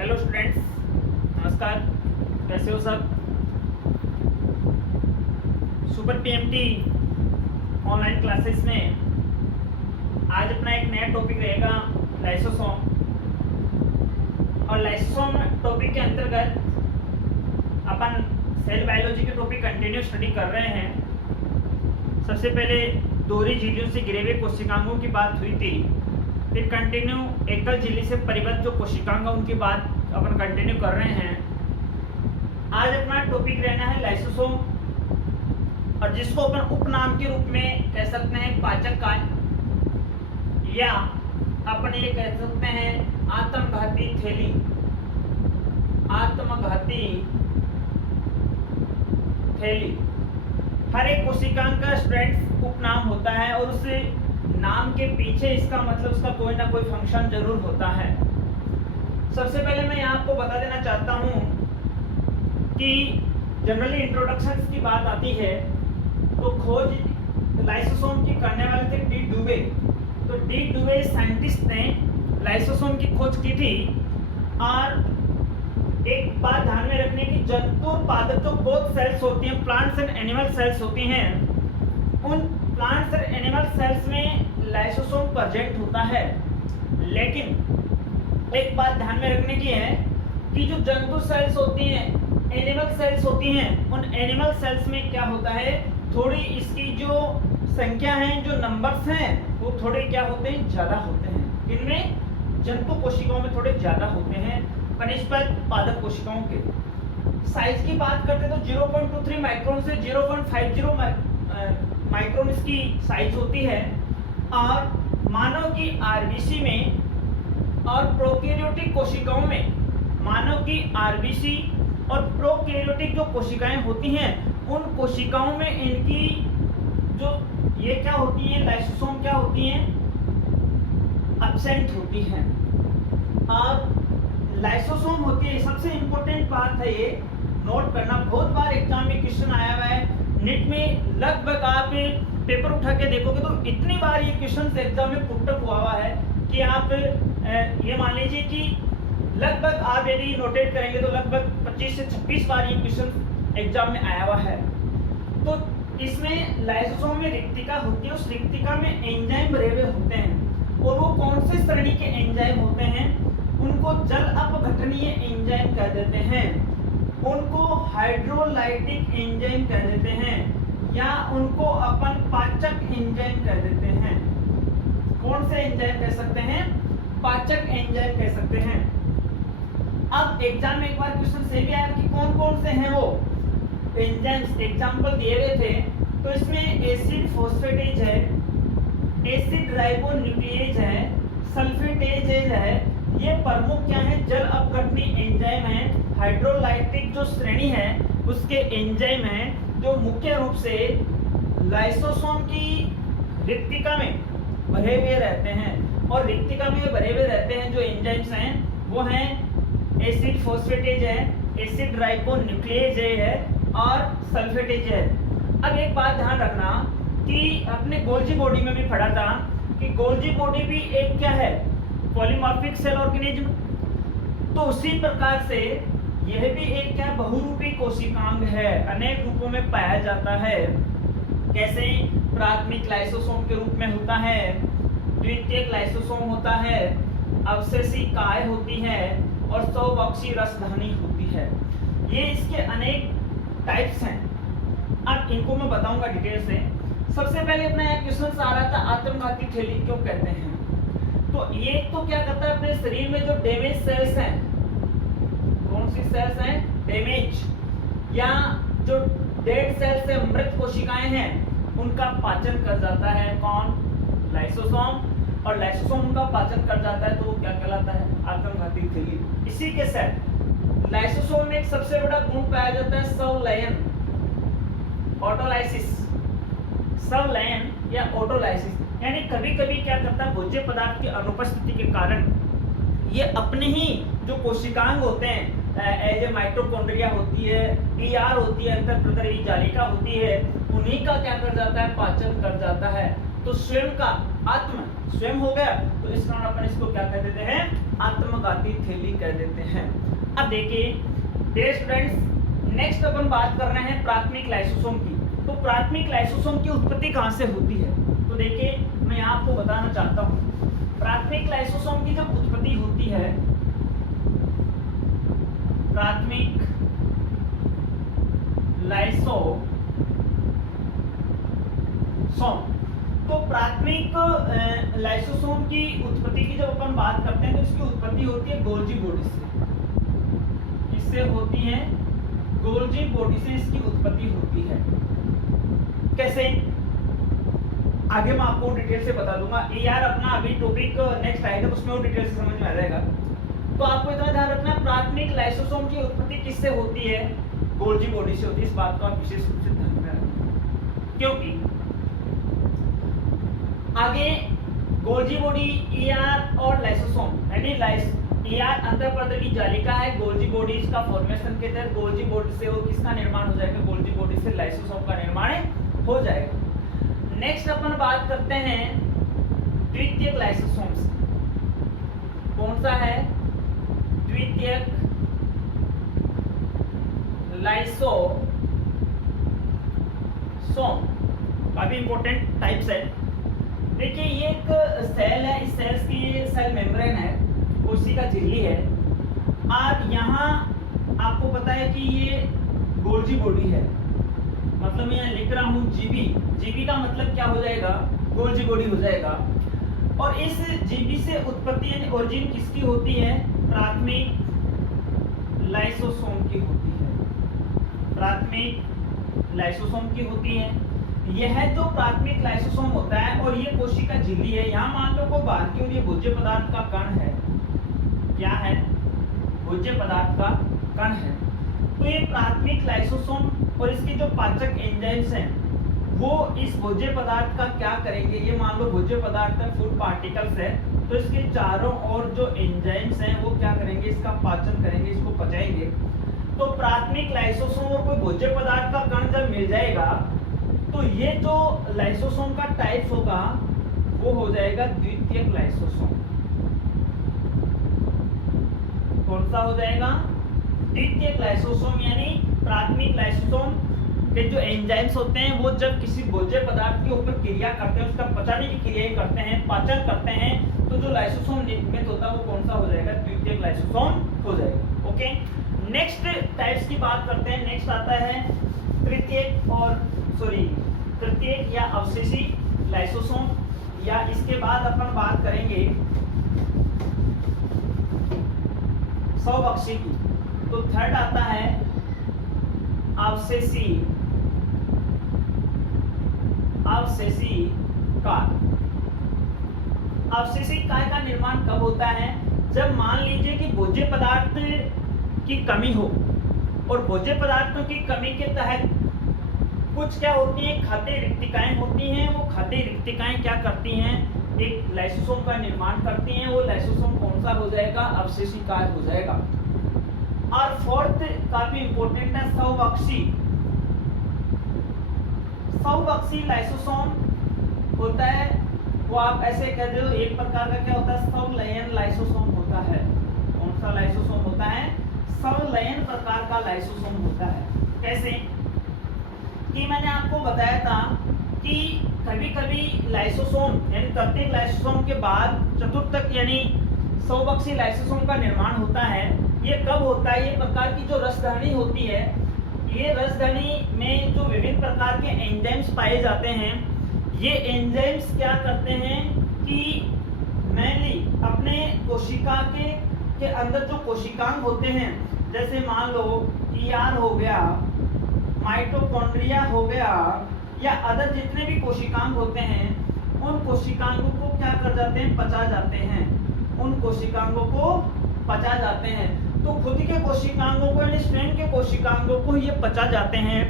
Hello students, नमस्कार। कैसे हो सब? सुपर पीएमटी ऑनलाइन क्लासेस में आज अपना एक नया टॉपिक रहेगा लाइसोसोम। और लाइसोसोम टॉपिक के अंतर्गत अपन सेल बायोलॉजी के टॉपिक कंटिन्यू स्टडी कर रहे हैं। सबसे पहले दोहरी झिल्लियों से घिरे हुए कोशिकांगों की बात हुई थी, फिर कंटिन्यू एकल झिल्ली से परिबद्ध जो कोशिकांग उनकी बात अपन कंटिन्यू कर रहे हैं। आज अपना टॉपिक रहना है लाइसोसोम, और जिसको अपन उपनाम के रूप में कह सकते हैं पाचक काल, या अपन ये कह सकते हैं आत्मघाती थैली। आत्मघाती थैली हर एक कोशिकांग का स्टूडेंट्स उपनाम होता है, और उस नाम के पीछे इसका मतलब उसका कोई ना कोई फंक्शन जरूर होता है। सबसे पहले मैं यहाँ आपको बता देना चाहता हूँ कि जनरली इंट्रोडक्शन की बात आती है तो खोज लाइसोसोम की करने वाले थे डी डुवे। तो डी डुवे साइंटिस्ट ने लाइसोसोम की खोज की थी। और एक बात ध्यान में रखने की, जंतु और पादप जो बोथ सेल्स होती हैं, प्लांट्स एंड एनिमल सेल्स होती हैं, उन प्लांट्स और एनिमल सेल्स में लाइसोसोम प्रेजेंट होता है। लेकिन एक बात ध्यान में रखने की है कि जो जंतु सेल्स होती हैं, एनिमल सेल्स होती हैं, उन एनिमल सेल्स में क्या होता है, थोड़ी इसकी जो संख्या है, जो नंबर्स हैं, वो थोड़े क्या होते हैं, ज्यादा होते हैं। इनमें जंतु कोशिकाओं में थोड़े ज्यादा होते हैं बनिस्पत पादप कोशिकाओं के। साइज की बात करते तो 0.23 माइक्रोन से 0.50 माइक्रोन इसकी साइज होती है। और मानव की आरबीसी में और प्रोकैरियोटिक कोशिकाओं में, मानव की आरबीसी और प्रोकैरियोटिक जो कोशिकाएं होती हैं, उन कोशिकाओं में इनकी जो ये क्या होती है, लाइसोसोम क्या होती हैं, एब्सेंट होती हैं। और लाइसोसोम होती है, सबसे इंपॉर्टेंट बात है ये नोट करना, बहुत बार एग्जाम में क्वेश्चन आया हुआ है। नेट में लगभग आप पेपर उठा के देखोगे तो इतनी बार ये क्वेश्चन एग्जाम में पुटअप हुआ है कि आप ये मान लीजिए कि लगभग आप यदि नोटेट करेंगे तो लगभग 25 से 26 बार ये क्वेश्चन एग्जाम में आया हुआ है। तो इसमें लाइसोसोम में रिक्तिका होती है, उस रिक्तिका में एंजाइम भरे हुए होते हैं, और वो कौन से श्रेणी के एंजाइम होते हैं, उनको जल अपघटनीय एंजाइम कह देते हैं, उनको हाइड्रोलाइटिक एंजाइम कह देते हैं, या उनको अपन पाचक एंजाइम कह देते हैं। कौन से एंजाइम कह सकते हैं, पाचक एंजाइम कह सकते हैं। अब एग्जाम में एक बार क्वेश्चन से भी आया कि कौन कौन से हैं वो एंजाइम्स, एग्जांपल दिए हुए थे। तो इसमें एसिड फोस्फेटेज है, एसिड राइबोन्यूक्लिएज है, सल्फेटेज है। ये प्रमुख क्या है, जल अपघटनी एंजाइम है। हाइड्रोलाइटिक जो श्रेणी है उसके एंजाइम हैं, जो मुख्य रूप से लाइसोसोम की रिक्तिका में भरे हुए रहते हैं। और रिक्तिका में भरे हुए रहते हैं जो एंजाइम्स हैं, वो हैं एसिड फोस्फेटेज है, एसिड राइबोन्यूक्लिएज है, और सल्फेटेज है। अब एक बात ध्यान रखना कि अपने गोल्जी बॉडी में भी पढ़ा था कि गोल्जी बॉडी भी एक क्या है, पॉलीमॉर्फिक सेल ऑर्गेनिज्म। तो उसी प्रकार से यह भी एक क्या, बहुरूपी कोशिकांग है, अनेक रूपों में पाया जाता है। कैसे, प्राथमिक लाइसोसोम के रूप में होता है, द्वितीयक लाइसोसोम होता है, अवशेषी काय होती है, और सौबॉक्सी रसधानी होती है। ये इसके अनेक टाइप्स हैं। अब इनको मैं बताऊंगा डिटेल से। सबसे पहले अपना यह क्वेश्चन आ रहा था, आत्मघाती थैली क्यों कहते हैं। तो ये तो क्या करता है, अपने शरीर में जो डैमेज सेल्स हैं, कौन सी सेल्स हैं, डैमेज या जो डेड सेल्स हैं, मृत कोशिकाएं हैं, उनका पाचन कर जाता है कौन, लाइसोसोम। और लाइसोसोम उनका पाचन कर जाता है तो वो क्या कहलाता है, आत्मघाती थैली। इसी के साथ लाइसोसोम में एक सबसे बड़ा गुण पाया जाता है संलयन, ऑटोलाइसिस। संलयन या ऑटोलाइसिस, यानी कभी कभी क्या करता है, भोज्य पदार्थ की अनुपस्थिति के कारण ये अपने ही जो कोशिकांग होते हैं, एज ए माइटोकॉन्ड्रिया होती है, ईआर होती है, अंतःप्रदर्वी जालिका होती है, उन्हीं का क्या कर जाता है, पाचन कर जाता है। तो स्वयं का आत्म स्वयं हो गया, तो इस कारण अपन इसको क्या कह देते हैं, आत्मघाती थैली कह देते हैं। अब देखिए डियर स्टूडेंट्स, नेक्स्ट अपन बात कर रहे हैं प्राथमिक लाइसोसोम की। तो प्राथमिक लाइसोसोम की उत्पत्ति कहाँ से होती है? तो देखिए मैं आपको बताना चाहता हूँ, प्राथमिक लाइसोसोम की जब उत्पत्ति होती है, प्राथमिक लाइसोसोम, तो प्राथमिक लाइसोसोम की उत्पत्ति की जब अपन बात करते हैं तो इसकी उत्पत्ति होती है गोल्जी बॉडी से। इससे होती है गोल्जी बॉडी से इसकी उत्पत्ति होती है। कैसे? आगे मैं आपको डिटेल से बता दूंगा। ये यार अपना अभी टॉपिक नेक्स्ट आएगा उसमें वो डिटेल से समझ में आ जाएगा। तो आपको इतना ध्यान रखना है, प्राथमिक लाइसोसोम की उत्पत्ति किससे होती है? गोल्जी बॉडी से होती है। इस बात को आप विशेष रूप से ध्यान में रखना, क्योंकि आगे गोल्जी बॉडी, ईआर और लाइसोसोम यानी ईआर अंतःपृष्ठ की जालिका है, गोल्जी बॉडी इसका फॉर्मेशन के तहत गोल्जी बॉडी से वो किसका निर्माण हो जाएगा? गोल्जी बॉडी से लाइसोसोम का निर्माण हो जाएगा। नेक्स्ट अपन बात करते हैं द्वितीयक लाइसोसोम से। कौन सा है? द्वितीयक लाइसोसोम, काफी इंपॉर्टेंट टाइप्स है। देखिए ये एक सेल है, इस सेल्स की ये सेल मेम्ब्रेन है, कोशिका का झिल्ली है। और यहाँ आपको पता है कि ये गोल्जी बॉडी है, मतलब मैं यहाँ लिख रहा हूँ जीबी। जीबी का मतलब क्या हो जाएगा? गोल्जी बॉडी हो जाएगा। और इस जीबी से उत्पत्ति यानी ओरिजिन किसकी होती है? प्राथमिक लाइसोसोम की होती है। प्राथमिक लाइसोसोम की होती है। यह जो प्राथमिक लाइसोसोम होता है और ये कोशिका झिल्ली है, यहाँ मान लो को बाहर की ओर ये भोज्य पदार्थ का कण है। क्या है? भोज्य पदार्थ का कण है। तो ये प्राथमिक लाइसोसोम और इसके जो पाचक एंजाइम्स हैं वो इस भोज्य पदार्थ का क्या करेंगे? ये मान लो भोज्य पदार्थ है, फूड पार्टिकल्स है, तो इसके चारों ओर जो एंजाइम्स हैं वो क्या करेंगे? इसका पाचन करेंगे, इसको पचाएंगे। तो प्राथमिक लाइसोसोम और कोई भोज्य पदार्थ का कण जब मिल जाएगा तो ये जो लाइसोसोम का टाइप होगा वो हो जाएगा द्वितीयक लाइसोसोम। कौन सा हो जाएगा? द्वितीयक लाइसोसोम। यानी प्राथमिक लाइसोसोम के जो एंजाइम्स होते हैं वो जब किसी भोज्य पदार्थ के ऊपर क्रिया करते हैं, उसका पचाने की क्रियाएं करते हैं, पाचन करते हैं, तो जो लाइसोसोम निर्मित होता है वो कौन सा हो जाएगा? द्वितीयक लाइसोसोम हो जाएगा। ओके, नेक्स्ट टाइप्स की बात करते हैं। नेक्स्ट आता है तृतीयक या अवशेषी लाइसोसोम, या इसके बाद अपन बात करेंगे स्वबक्षी की। तो थर्ड आता है अवशेषी काय। अवशेषी काय का निर्माण कब होता है? जब मान लीजिए कि भोज्य पदार्थ की कमी हो, और भोज्य पदार्थों की कमी के तहत कुछ क्या होती है? खाद्य रिक्तिकाएं होती हैं। वो खाद्य रिक्तिकाएं क्या करती हैं? एक लाइसोसोम का निर्माण करती हैं। वो लाइसोसोम कौन सा हो जाएगा? अवशेषी काय हो जाएगा। और फोर्थ काफी इंपॉर्टेंट है स्वबक्षी लाइसोसोम होता है। वो आप ऐसे कह दो एक प्रकार का क्या होता है? संलयन लाइसोसोम होता है। कौन सा लाइसोसोम होता है? संलयन प्रकार का लाइसोसोम होता है। कैसे? कि मैंने आपको बताया था कि कभी कभी लाइसोसोम यानी तृतीयक लाइसोसोम के बाद चतुर्थक यानी स्वबक्षी लाइसोसोम का निर्माण होता है। ये कब होता है? ये प्रकार की जो रसधनी होती है, ये रसधनी में जो विभिन्न प्रकार के एंजाइम्स पाए जाते हैं, ये एंजाइम्स क्या करते हैं कि मेनली अपने कोशिका के अंदर जो कोशिकांग होते हैं, जैसे मान लो ईआर हो गया, माइटोकॉन्ड्रिया हो गया, या अदर जितने भी कोशिकांग होते हैं, उन कोशिकांगों को क्या कर जाते हैं? पचा जाते हैं। उन कोशिकांगों को पचा जाते हैं। तो खुद के कोशिकांगों को यानी स्वयं के कोशिकांगों को ये पचा जाते हैं,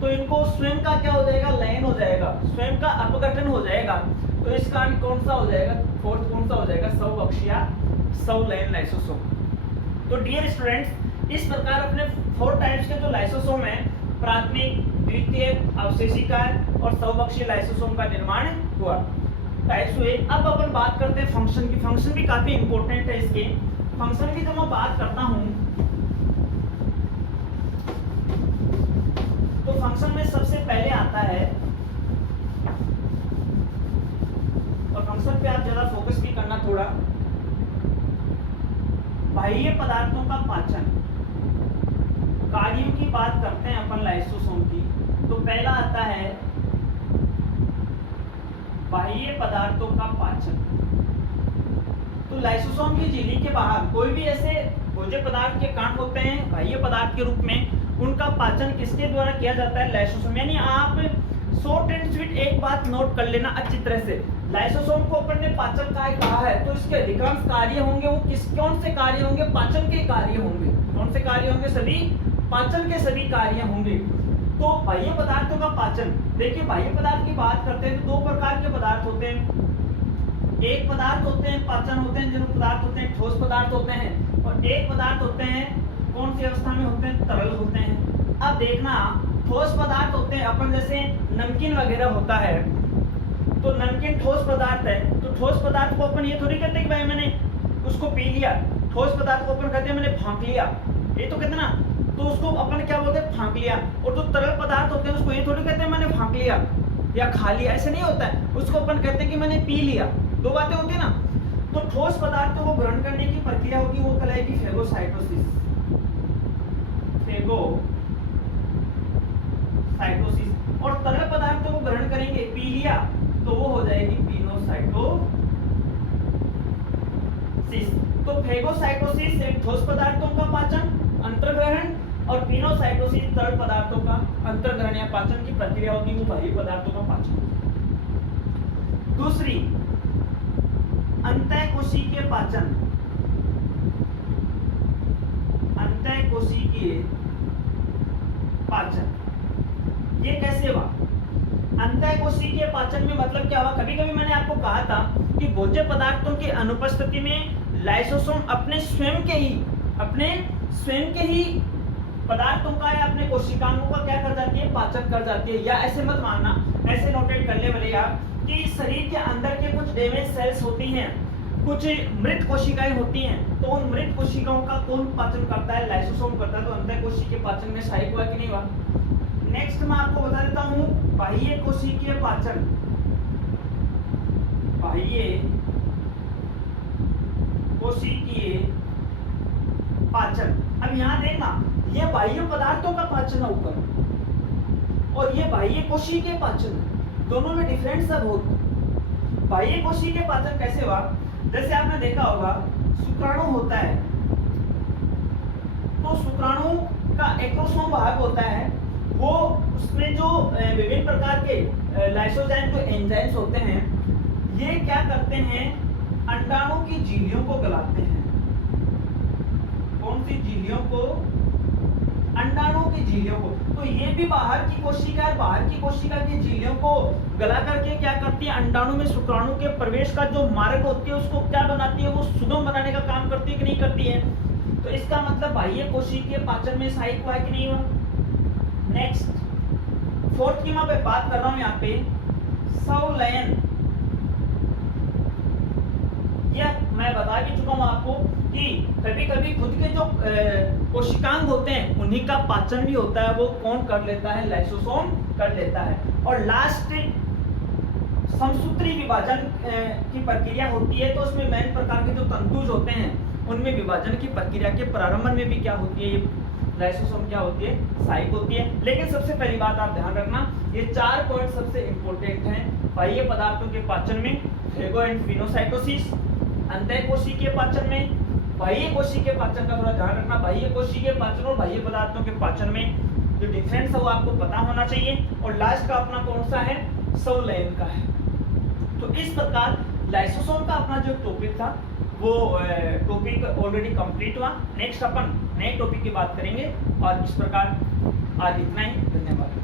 तो इनको स्वयं का क्या हो जाएगा? लयन हो जाएगा, स्वयं का अपघटन हो जाएगा। तो इसका कौन सा हो जाएगा? फोर्थ कौन सा हो जाएगा? स्वबक्षीय संलयन लाइसोसोम। तो डियर स्टूडेंट्स, इस प्रकार अपने 4 टाइप्स के जो लाइसोसोम है, प्राथमिक, द्वितीयक, अवशेषी काय और स्वबक्षीय लाइसोसोम का निर्माण हुआ। टाइप्स हुए। अब अपन बात करते हैं फंक्शन की। फंक्शन भी काफी इंपॉर्टेंट है इसके। फंक्शन की जब मैं बात करता हूं तो फंक्शन में सबसे पहले आता है, और फंक्शन पे आप ज्यादा फोकस भी करना थोड़ा, बाह्य पदार्थों का पाचन। कार्यों की बात करते हैं अपन लाइसोसोम की, तो पहला आता है बाह्य पदार्थों का पाचन। तो लाइसोसोम की झिल्ली के बाहर कोई भी ऐसे भोज्य पदार्थ के कण होते हैं बाह्य पदार्थ के रूप में, उनका पाचन किसके द्वारा किया जाता है? लाइसोसोम। यानी आप शॉर्ट एंड स्वीट एक बात नोट कर लेना अच्छी तरह से, लाइसोसोम को अपन ने पाचन कहा है, तो इसके अधिकांश कार्य होंगे वो कौन से कार्य होंगे? पाचन के कार्य होंगे। कौन से कार्य होंगे? सभी पाचन के सभी कार्य होंगे। तो बाह्य पदार्थों का पाचन, देखिए बाह्य पदार्थ की बात करते हैं तो दो प्रकार के पदार्थ होते हैं। एक पदार्थ होते हैं पाचन होते हैं, जो पदार्थ होते हैं ठोस पदार्थ होते हैं, और एक पदार्थ होते हैं कौन सी अवस्था में होते हैं? तरल होते हैं। अब देखना, ठोस पदार्थ होते हैं अपन जैसे नमकीन वगैरह होता है, तो नमकीन ठोस पदार्थ है, तो ठोस पदार्थ को अपन ये थोड़ी कहते हैं कि भाई मैंने उसको पी लिया। ठोस पदार्थ को अपन कहते हैं मैंने फांक लिया, ये तो कहते हैं ना, तो उसको अपन क्या बोलते हैं? फांक लिया। और जो तरल पदार्थ होते हैं उसको ये थोड़ी कहते हैं मैंने फांक लिया या खा लिया, ऐसे नहीं होता है, उसको अपन कहते हैं कि मैंने पी लिया। दो बातें होती है ना। तो ठोस पदार्थों को ग्रहण करने की प्रक्रिया होगी वो कहलाएगी फेगोसाइटोसिस। फेगोसाइटोसिस। और तरल पदार्थों को ग्रहण करेंगे, पी लिया, तो वो हो जाएगी पिनोसाइटोसिस। तो फेगोसाइटोसिस एक ठोस पदार्थों का पाचन अंतर्ग्रहण, और पिनोसाइटोसिस तरल पदार्थों का अंतर्ग्रहण या पाचन की प्रक्रिया होगी वो बाह्य पदार्थों का पाचन। दूसरी, अंतःकोशिकीय पाचन। अंतःकोशिकीय पाचन ये कैसे हुआ? अंतःकोशिकीय पाचन में मतलब क्या हुआ? कभी कभी मैंने आपको कहा था कि भोज्य पदार्थों की अनुपस्थिति में लाइसोसोम अपने स्वयं के ही पदार्थों का या अपने कोशिकाओं का क्या कर जाती है? पाचन कर जाती है। या ऐसे मत मानना, ऐसे नोटेट कर ले भले आप कि शरीर के अंदर के कुछ डैमेज सेल्स होती हैं, कुछ मृत कोशिकाएं होती हैं, तो उन मृत कोशिकाओं का कौन पाचन करता है? लाइसोसोम करता है। तो अंतःकोशिकीय पाचन में सहायक हुआ कि नहीं हुआ? नेक्स्ट मैं आपको बता देता हूं बाह्य कोशिकीय पाचन। बाह्य कोशिकीय पाचन। अब यहां देखना, ये बाह्य पदार्थों का पाचन है ऊपर, और ये बाह्य कोशिकीय पाचन, दोनों में डिफरेंस है बहुत। बाह्य कोशिकीय पाचन कैसे हुआ? जैसे आपने देखा होगा शुक्राणु होता है, तो शुक्राणु का एक्रोसोम भाग होता है, वो उसमें जो विभिन्न प्रकार के लाइसोजाइम जो एंजाइम्स होते हैं, ये क्या करते हैं? अंडाणु की झिल्लियों को गलाते हैं। कौन सी झिल्लियों को? अंडाणु की झिल्लियों को। तो ये भी बाहर की कोशिका है, बाहर की कोशिका की झिल्लियों को गला करके क्या करती है? अंडाणु में शुक्राणु के प्रवेश का जो मार्ग होती है उसको क्या बनाती है? वो सुगम बनाने का काम करती है कि नहीं करती है? तो इसका मतलब बाह्य कोशिकीय पाचन में सहायक हुआ है कि नहीं हुआ? नेक्स्ट, फोर्थ की मैं बात कर रहा हूं यहाँ पे संलयन। यह मैं बता भी चुका हूं आपको कि कभी कभी खुद के जो कोशिकांग होते हैं उन्हीं का पाचन भी होता है, वो कौन कर लेता है? लाइसोसोम कर लेता है। और लास्ट समसूत्री विभाजन की प्रक्रिया होती है, तो उसमें मेन प्रकार के जो तंतुज होते हैं उनमें विभाजन की प्रक्रिया के प्रारंभ में भी क्या होती है? ये लाइसोसोम क्या होती है? सहायक होती है। लेकिन सबसे पहली बात आप ध्यान रखना, ये 4 पॉइंट सबसे इंपॉर्टेंट हैं बाह्य पदार्थों के पाचन में। फेगो एंड पिनोसाइटोसिस, अंतःकोशिकीय पाचन में, बाह्य कोशिकीय पाचन का थोड़ा ध्यान रखना। बाह्य कोशिकीय पाचन और बाह्य पदार्थों के पाचन में जो डिफरेंस है वो आपको पता होना चाहिए। और लास्ट का अपना कौन सा है? संलयन का है। तो इस प्रकार लाइसोसोम का अपना जो टॉपिक था वो टॉपिक ऑलरेडी कंप्लीट हुआ। नेक्स्ट अपन नए टॉपिक की बात करेंगे, और इस प्रकार आज इतना ही। धन्यवाद।